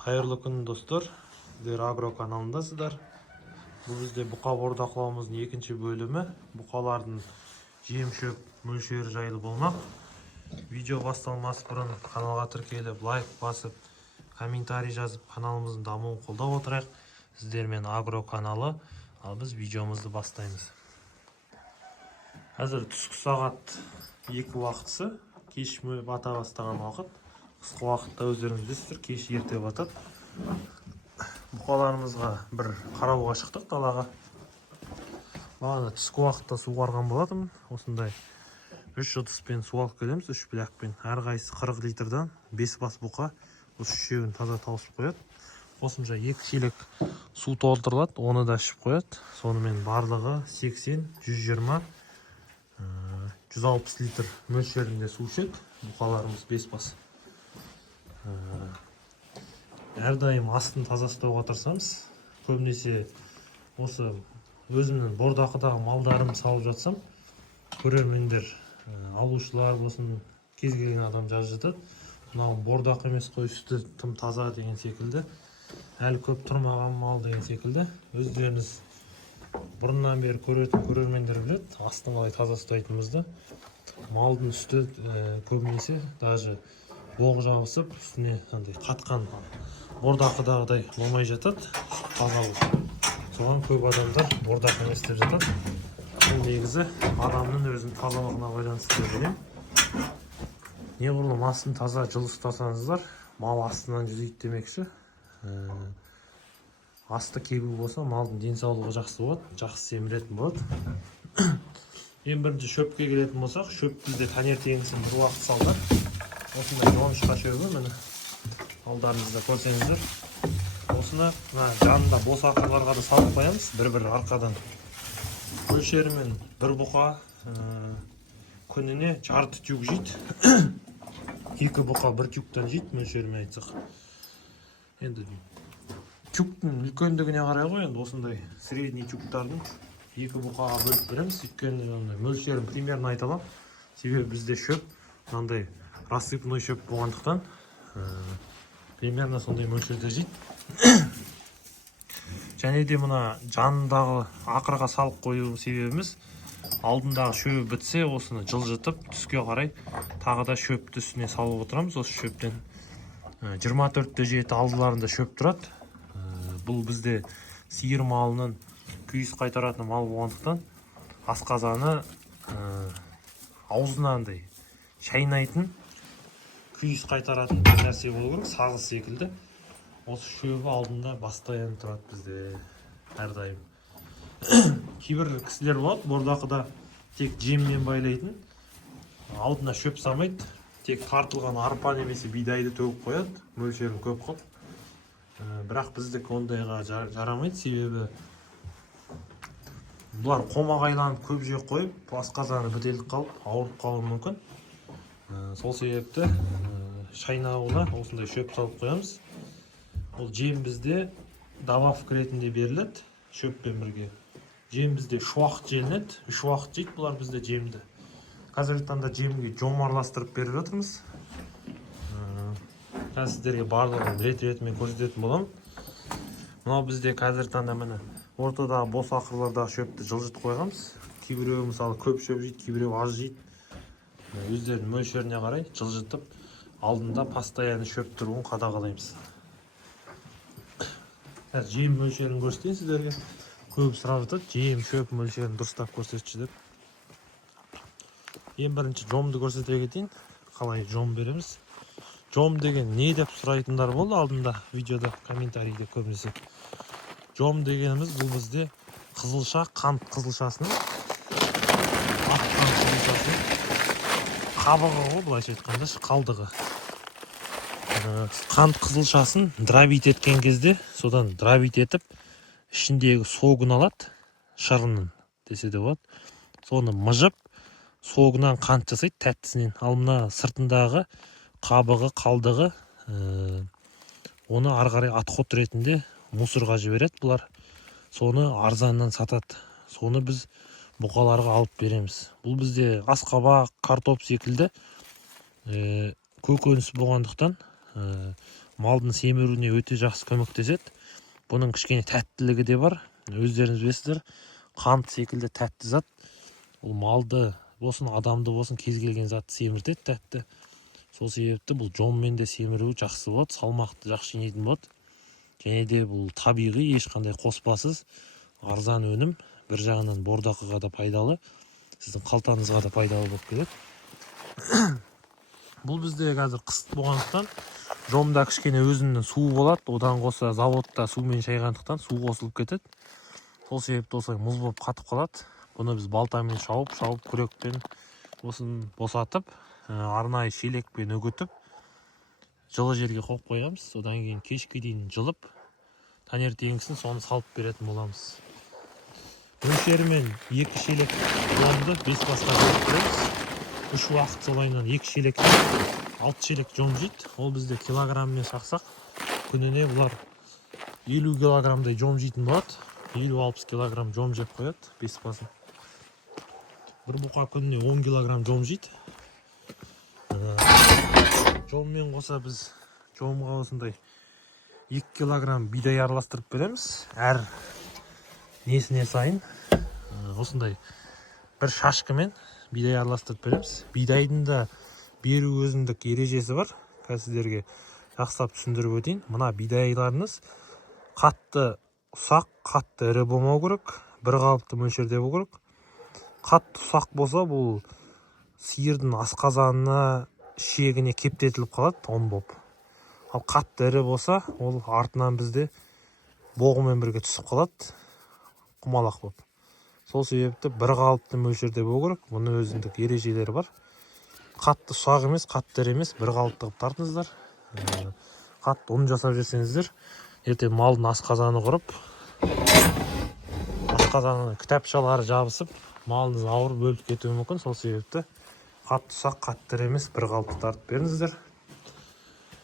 Қайырлы күн достар, сіздер агро каналындасыздар. Бұл бізде бұқа бордақылауымыздың екінші бөлімі. Бұқалардың жем-шөп мөлшері жайлы болмақ. Видео басталмас бұрын каналға тіркеліп, лайк басып, комментарий жазып, каналымыздың дамуын қолдап отырайық. Сіздермен агро каналы, ал біз видеомызды бастаймыз. Қазір түскі сағат 2 уақытысы, кеш бата бастаған уақыт. Қысқы уақытта өздеріңіз білесіздер, кеш ерте батады. Бұқаларымызға бір қарауға шықтық далаға. Бағана түскі уақытта суғарған болатым. Осындай 3 ыдыспен су алып келеміз, 3 пляқпен. Әрқайсысы 40 литрдан 5 бас бұқа осы үшеуін таза тауысып қояды. Осынша 2 шелек су толтырылады, оны да ішіп қояды. Сонымен барлығы 80, 120, 160 литр мөлшерінде су ішеді. Бұқаларымыз 5 бас. Әрдайым астын таза ұстауға тырысамыз. Көбінесе осы өзімнің бордақыдағы малдарым салып жатсам, көрермендер, алушылар болсын, кез келген адам жазып жатады. Мынау бордақы емес қой, үсті тым таза деген секілді, әлі көп тұрмаған мал деген секілді. Өздеріңіз бұрыннан бері көретін көрермендер біледі, астын қалай таза ұстайтынымызды. Малдың үсті көбінесе даже оқ жабысып, үстіне қатқан бордақыдағыдай болмай жатады, таза болып. Соған көп адамдар бордақы емес деп жатады. Бұл негізі адамның өзінің тазалығына байланысты деп ойлаймын. Неғұрлым астын таза жылы ұстасаңыздар, мал астынан жүзейді демекші. Асты кебу болса, малдың денсаулығы жақсы болады, жақсы семіретін болады. Ең бірінші шөпке келетін болсақ, шөп бізде таңертеңгісін бір уақыт салдар. Осындай жоңышқа шөбі, міне алдарыңызда көрсеңіздер. Осыны жанында бос ақырларға да салып қоямыз, бір-бір арқадан. Мөлшерімен бір бұқа күніне жарты тюк жейді. 2 бұқа бір тюктан жейді, мөлшерімен айтсақ. Енді тюктің үлкендігіне қарай ғой, енді осындай средний тюктардың 2 бұқаға бөліп береміз. Өйткені мөлшерін примерно айта аламын. Себебі бізде шөп, мынандай рассыпной шөп болғандықтан примерно сондай мөлшерде жейді. Және де мына жанындағы ақырға салып қою себебіміз, алдындағы шөбі бітсе, осыны жылжытып, түске қарай тағы да шөпті үстіне салып отырамыз. Осы шөптен 24-7 алдыларында шөп тұрады. Бұл бізде сиыр малының күйіс қайтаратын мал болғандықтан асқазаны аузынандай шайнайтын, күйіс қайтаратын нәрсе болу керек, сағыз секілді. Осы шөбі алдында бастайын тұрады бізде әрдайым. Кейбір кісілер болады, бордақыда тек жеммен байлайтын, алдына шөп самайды, тек тартылған арпа немесе бидайды төгіп қояды, мөлшерін көп қып. Бірақ біздік ондайға жарамайды, себебі бұлар қомағайланып көп жеп қойып, асқазаны бітеліп қалып, ауырып қалуы мүмкін. Сол себепті шайнауына осындай шөп салып қоямыз. Ол жем бізде добавка ретінде беріледі, шөппен бірге. Жем бізде 3 уақыт желінеді, 3 уақыт жейді бұлар бізде жемді. Қазіргі таңда жемге жом араластырып беріп жатырмыз. Қазір сіздерге барлығын рет-ретімен көрсететін боламын. Мынау бізде қазіргі таңда міне ортадағы бос ақырлардағы шөпті жылжытып қойғанбыз. Кейбіреуі мысалы көп шөп жейді, кейбіреуі аз жейді. Өздерінің мөлшеріне қарай жылжытып, алдында постоянно шөп тұруын қадағалаймыз. Жем мөлшерін көрсетейін сіздерге. Көп сұрап жатады, жем шөп мөлшерін дұрыстап көрсетші деп. Ең бірінші жомды көрсете кетейін. Қалай жом береміз? Жом деген не деп сұрайтындар болды алдында видеода, комментарийде көбінесе. Жом дегеніміз бұл бізде қызылша, қант қызылшасының, ақ қант қызылшасының қабығы ғой, былайша айтқанда қалдығы. Қант қызылшасын дробить еткен кезде, содан дробить етіп, ішіндегі согын алады, шырынын десе де болады. Соны мыжып, согынан қант жасайды, тәттісінен. Ал мына сыртындағы қабығы, қалдығы, оны ары қарай отход ретінде мусорға жібереді бұлар. Соны арзаннан сатады. Соны біз бұқаларға алып береміз. Бұл бізде асқабақ, картоп секілді көкөніс болғандықтан малдың семіруіне өте жақсы көмектеседі. Бұның кішкене тәттілігі де бар. Өздеріңіз білесіздер, қант секілді тәтті зат. Ол малды болсын, адамды болсын, кез келген затты семіртеді тәтті. Сол себепті бұл жоммен де семіру жақсы болады, салмақты жақсы жинайтын болады. Және де бұл табиғи, ешқандай қоспасыз, арзан өнім. Бір жағынан бордақыға да пайдалы, сіздің қалтаңызға да пайдалы болып келеді. Бұл бізде қазір қыс болғандықтан жомда кішкене өзінің суы болады. Одан қоса заводта сумен шайғандықтан су қосылып кетеді. Сол себепті осылай мұз болып қатып қалады. Бұны біз балтамен шауып, күрекпен осын босатып, арнайы шелекпен үгітіп, жылы жерге қойып қоямыз. Одан кейін кешке дейін жылып, таңертеңгісін соны салып беретін боламыз. Мөлшерімен 2 шелек жомды 5 басқа беріп береміз. 3 уақыт солайынан 2 шелектен 6 шелек жом жейді. Ол бізде килограмммен шақсақ, күніне бұлар 50 килограммдай жом жейтін болады. 50-60 килограмм жом жеп қояды, 5 басын. Бір бұқа күніне 10 килограмм жом жейді. Жоммен қоса біз жомға осындай 2 килограмм бидай араластырып береміз. Әр несіне сайын осындай бір шашкымен бидай араластырып береміз. Бидайдың да беру өзіндік ережесі бар. Қазір сіздерге жақсылап түсіндіріп өтейін. Мына бидайларыңыз қатты ұсақ, қатты ірі болмау керек. Бір қалыпты мөлшерде болу керек. Қатты ұсақ болса, бұл сиырдың асқазанына, шегіне кептетіліп қалады, он боп. Ал қатты ірі болса, ол артынан бізде боғымен бірге түсіп қалады, құмалақ боп. Сол себепті бір қалыпты мөлшерде болу керек. Бұның өзіндік ережелері бар. Қатты ұсақ емес, қатты ірі емес, бір қалыпты қылып тартыңыздар. Қатты ұн жасап жесеңіздер, ертең малдың асқазаны құрып, асқазанына кітапшалары жабысып, малыңыз ауыр бөліп кетуі мүмкін. Сол себепті қатты ұсақ, қатты ірі емес, бір қалыпты тартып беріңіздер.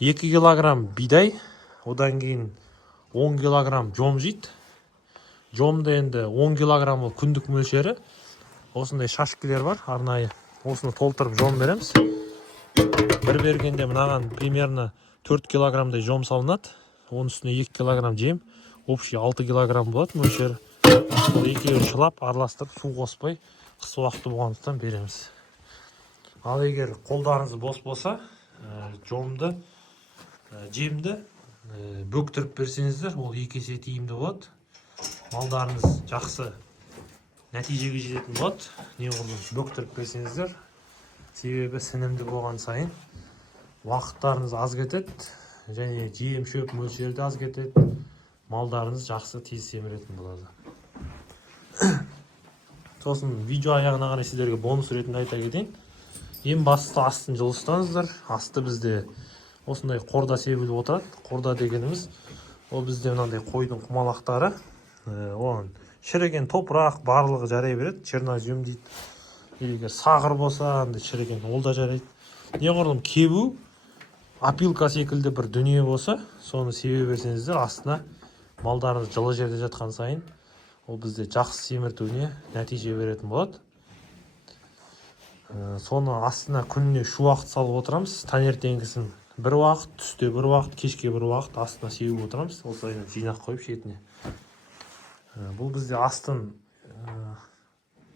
2 килограмм бидай, одан кейін 10 килограмм жом жейді. Жомды енді 10 килограмм ол күндік мөлшері. Осындай шашкілер бар, арнайы. Осыны толтырып жом береміз. Бір бергенде мынаған примерно 4 килограммдай жом салынады. Оның үстіне 2 килограмм жем. Общий 6 килограмм болады мөлшері. Ол екеуін шылап, араластырып, су қоспай, қыс уақыты болғандықтан береміз. Ал егер қолдарыңыз бос болса, жомды, жемді бөктіріп берсеңіздер, ол 2 есе тиімді болады. Малдарыңыз жақсы нәтижеге жететін болады. Неғұрлым бөктіріп берсеңіздер, себебі сінімді болған сайын уақыттарыңыз аз кетеді, және жем шөп мөлшері де аз кетеді. Малдарыңыз жақсы тез семіретін болады. Сосын видео аяғына қарай сіздерге бонус ретінде айта кетейін. Ең бастысы астын жылы ұстаңыздар. Асты бізде осындай қорда себіліп отырады. Қорда дегеніміз, ол бізде мынандай қойдың құмалақтары. Оған шіріген топырақ барлығы жарай береді. Чернозем дейді. Егер сағыр болса, шіріген ол да жарайды. Неғұрлым кебу, опилка секілді бір дүние болса, соны себе берсеңіздер, астына малдарыңыз жылы жерде жатқан сайын, ол бізде жақсы семіртуіне нәтиже беретін болады. Соны астына күніне 3 уақыт салып отырамыз. Таңертеңгісін бір уақыт, түсте бір уақыт, кешке бір уақыт астына сеуіп отырамыз. Осылай жинақ қойып шетіне. Бұл бізде астын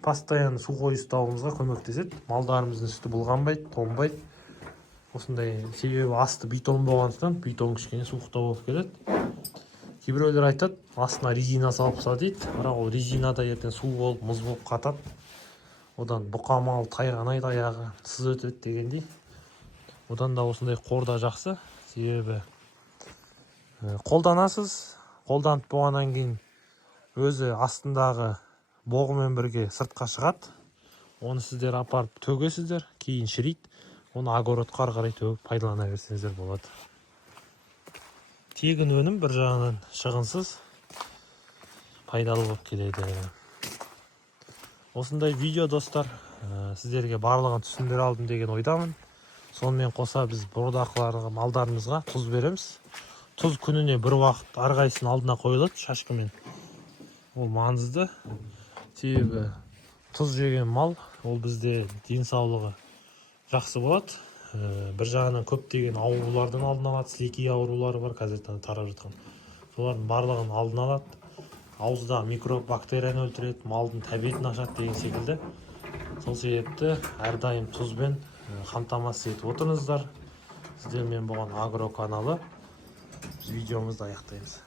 постоянно су қой ұстауымызға көмектеседі. Малдарымыздың үсті бұлғанбайды, тонбайды. Осындай себебі асты бетон болғандықтан, бетон кішкене суықтау болып келеді. Кейбіреулер айтады, астына резина салыпса дейді. Бірақ ол резинада ертең су болып, мұз болып қатады. Одан бұқамал тайғанайды аяғы, сыз өтеді дегендей. Одан да осындай қорда жақсы. Себебі қолданасыз, қолданып болғаннан кейін өзі астындағы боғымен бірге сыртқа шығады. Оны сіздер апарып төгесіздер, кейін шірейді. Оны огородқа қарай төгіп пайдалана берсеңіздер болады. Тегін өнім, бір жағынан шығынсыз, пайдалы болып келеді. Осындай видео достар, сіздерге барлығын түсіндіре алдым деген ойдамын. Сонымен қоса біз бордақыларға, малдарымызға тұз береміз. Тұз күніне бір уақыт әрқайсының алдына қойылады шашкамен. Ол маңызды. Себебі тұз жеген мал, ол бізде денсаулығы жақсы болады. бір жағынан көптеген аурулардан алдын алады. Сілекей аурулары бар қазіргі таңда тарап жатқан. Солардың барлығын алдын алады. Ауыздағы микроб бактерияны өлтіреді, малдың тәбетін ашады деген секілді. Сол себепті әрдайым тұзбен қамтамасыз етіп отырыңыздар. Сіздермен болған Агро каналы. Біз видеомызды аяқтаймыз.